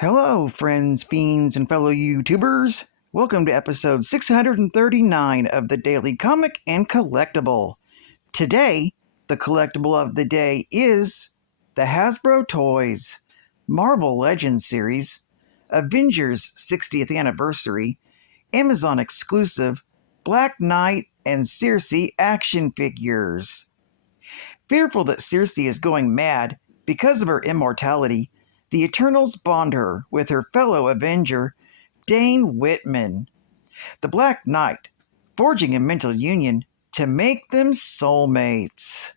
Hello, friends, fiends, and fellow YouTubers. Welcome to episode 639 of the Daily Comic and Collectible. Today, the collectible of the day is the Hasbro Toys Marvel Legends series, Avengers 60th Anniversary, Amazon exclusive Black Knight and Sersi action figures. Fearful that Sersi is going mad because of her immortality, the Eternals bond her with her fellow Avenger, Dane Whitman, the Black Knight, forging a mental union to make them soulmates.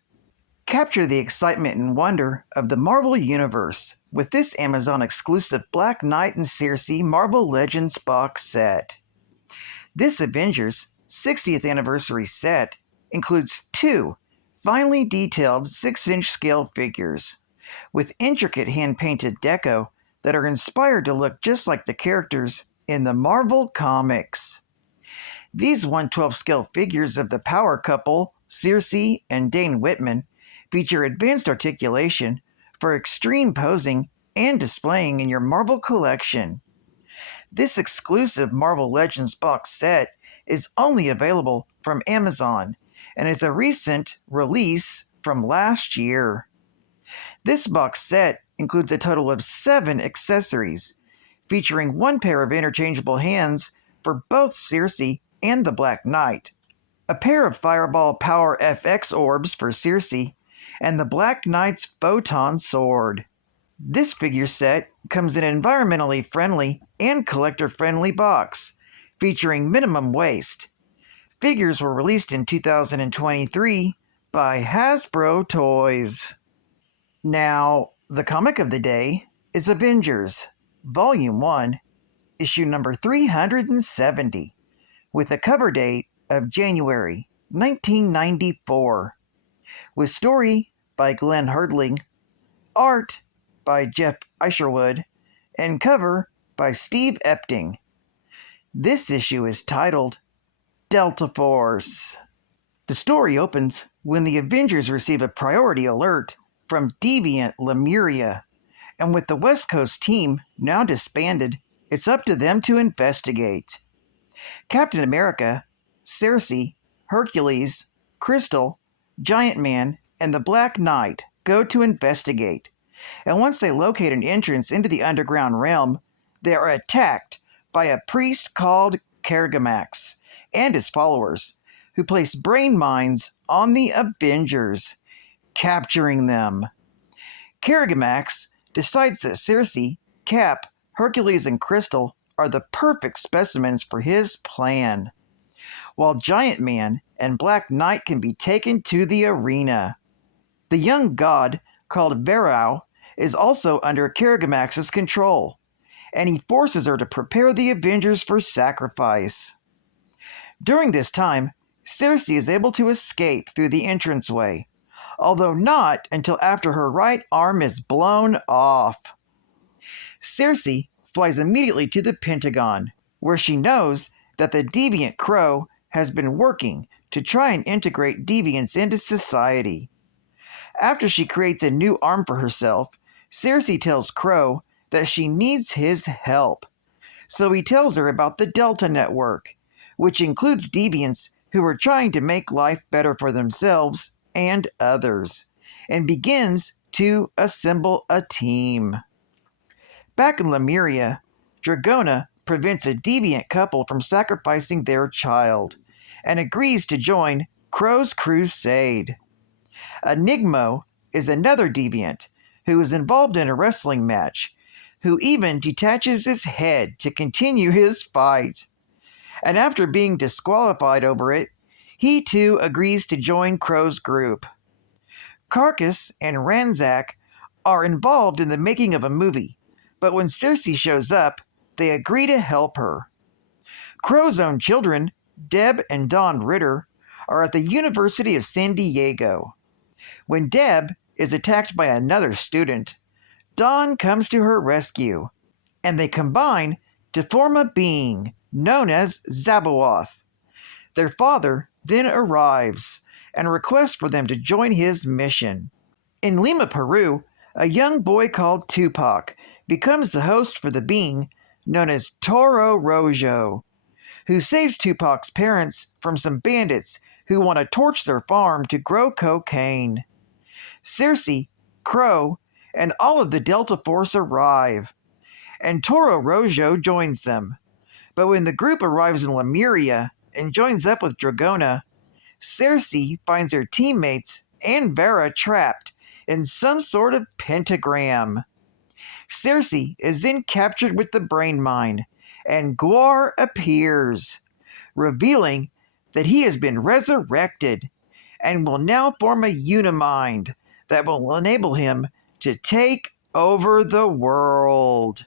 Capture the excitement and wonder of the Marvel Universe with this Amazon exclusive Black Knight and Sersi Marvel Legends box set. This Avengers 60th Anniversary set includes two finely detailed 6-inch scale figures with intricate hand-painted deco that are inspired to look just like the characters in the Marvel Comics. These 1/12 scale figures of the power couple, Sersi and Dane Whitman, feature advanced articulation for extreme posing and displaying in your Marvel collection. This exclusive Marvel Legends box set is only available from Amazon and is a recent release from last year. This box set includes a total of 7 accessories, featuring 1 pair of interchangeable hands for both Sersi and the Black Knight, a pair of Fireball Power FX orbs for Sersi, and the Black Knight's Photon Sword. This figure set comes in an environmentally friendly and collector-friendly box, featuring minimum waste. Figures were released in 2023 by Hasbro Toys. Now, the comic of the day is Avengers, Volume 1, issue number 370, with a cover date of January 1994, with story by Glenn Herdling, art by Jeff Isherwood, and cover by Steve Epting. This issue is titled Delta Force. The story opens when the Avengers receive a priority alert from deviant Lemuria, and with the West Coast team now disbanded, it's up to them to investigate. Captain America, Sersi, Hercules, Crystal, Giant Man, and the Black Knight go to investigate, and once they locate an entrance into the underground realm, they are attacked by a priest called Cargamax and his followers, who place brain mines on the Avengers, capturing them. Cargamax decides that Sersi, Cap, Hercules, and Crystal are the perfect specimens for his plan, while Giant Man and Black Knight can be taken to the arena. The young god, called Verau, is also under Cargamax's control, and he forces her to prepare the Avengers for sacrifice. During this time, Sersi is able to escape through the entranceway, although not until after her right arm is blown off. Sersi flies immediately to the Pentagon, where she knows that the deviant Crow has been working to try and integrate deviants into society. After she creates a new arm for herself, Sersi tells Crow that she needs his help. So he tells her about the Delta Network, which includes deviants who are trying to make life better for themselves and others, and begins to assemble a team. Back in Lemuria, Dragona prevents a deviant couple from sacrificing their child, and agrees to join Crow's crusade. Enigmo is another deviant who is involved in a wrestling match, who even detaches his head to continue his fight. And after being disqualified over it, he too agrees to join Crow's group. Carcass and Ranzak are involved in the making of a movie, but when Sersi shows up, they agree to help her. Crow's own children, Deb and Don Ritter, are at the University of San Diego. When Deb is attacked by another student, Don comes to her rescue, and they combine to form a being known as Zabaoth. Their father then arrives and requests for them to join his mission. In Lima, Peru, a young boy called Tupac becomes the host for the being known as THRU, who saves Tupac's parents from some bandits who want to torch their farm to grow cocaine. Sersi, Crow, and all of the Delta Force arrive, and THRU joins them. But when the group arrives in Lemuria and joins up with Dragona, Sersi finds her teammates and Vera trapped in some sort of pentagram. Sersi is then captured with the brain mine, and Gwar appears, revealing that he has been resurrected and will now form a Unimind that will enable him to take over the world.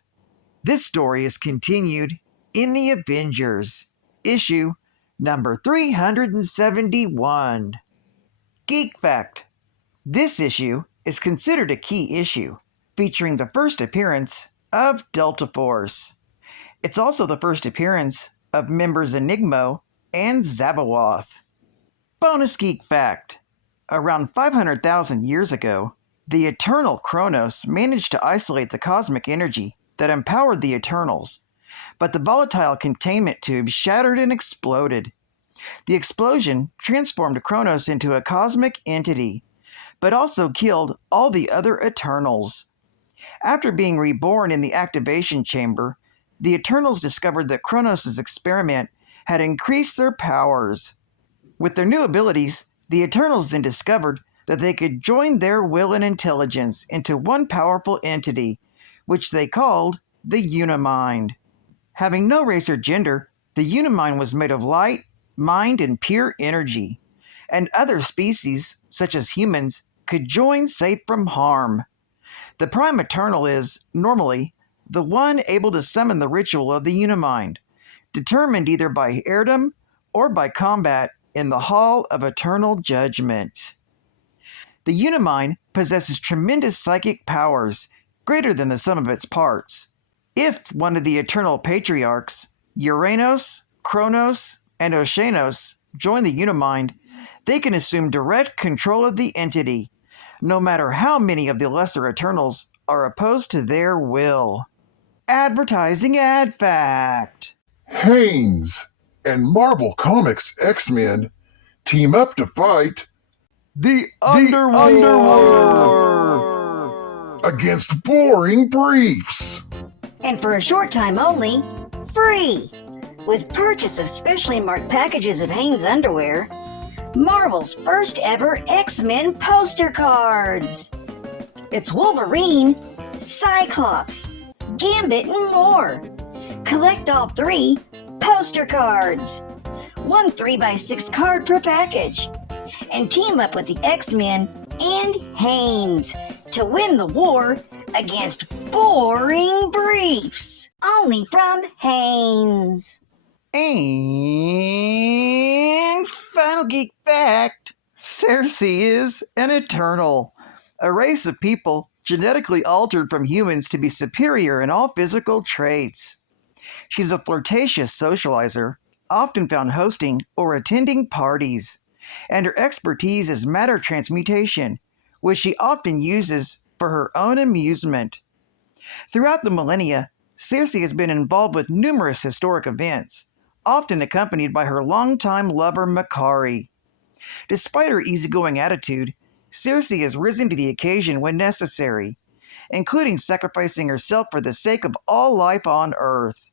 This story is continued in the Avengers, issue number 371. Geek Fact: this issue is considered a key issue, featuring the first appearance of Delta Force. It's also the first appearance of members Enigmo and Zabawoth. Bonus Geek Fact: around 500,000 years ago, the Eternal Kronos managed to isolate the cosmic energy that empowered the Eternals, but the volatile containment tube shattered and exploded. The explosion transformed Kronos into a cosmic entity, but also killed all the other Eternals. After being reborn in the activation chamber, the Eternals discovered that Kronos' experiment had increased their powers. With their new abilities, the Eternals then discovered that they could join their will and intelligence into one powerful entity, which they called the Unimind. Having no race or gender, the Unimind was made of light, mind, and pure energy, and other species, such as humans, could join safe from harm. The Prime Eternal is, normally, the one able to summon the ritual of the Unimind, determined either by heirdom or by combat in the Hall of Eternal Judgment. The Unimind possesses tremendous psychic powers, greater than the sum of its parts. If one of the Eternal Patriarchs, Uranos, Kronos, and Oceanos, join the Unimind, they can assume direct control of the entity, no matter how many of the Lesser Eternals are opposed to their will. Advertising Ad Fact: Haynes and Marvel Comics X-Men team up to fight The Underworld against boring briefs. And for a short time only, free! With purchase of specially marked packages of Hanes underwear, Marvel's first ever X-Men poster cards! It's Wolverine, Cyclops, Gambit, and more! Collect all 3 poster cards! One 3x6 card per package! And team up with the X-Men and Hanes to win the war against boring briefs! Only from Hanes! And final geek fact: Sersi is an Eternal, a race of people genetically altered from humans to be superior in all physical traits. She's a flirtatious socializer, often found hosting or attending parties, and her expertise is matter transmutation, which she often uses for her own amusement. Throughout the millennia, Sersi has been involved with numerous historic events, often accompanied by her longtime lover Makari. Despite her easygoing attitude, Sersi has risen to the occasion when necessary, including sacrificing herself for the sake of all life on Earth.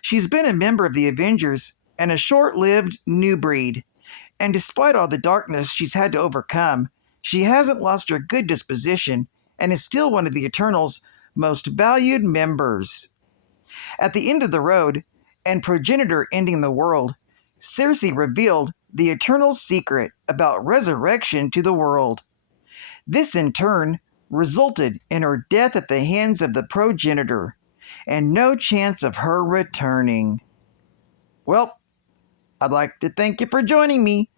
She's been a member of the Avengers and a short-lived new breed, and despite all the darkness she's had to overcome, she hasn't lost her good disposition and is still one of the Eternals' most valued members. At the end of the road, and progenitor ending the world, Sersi revealed the Eternal's secret about resurrection to the world. This in turn resulted in her death at the hands of the progenitor, and no chance of her returning. Well, I'd like to thank you for joining me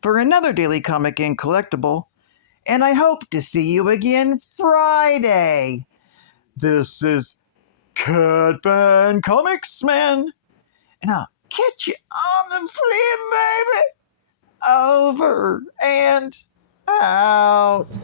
for another Daily Comic and Collectible, and I hope to see you again Friday. This is Cat Fan Comics Man, and I'll catch you on the flip, baby. Over and out.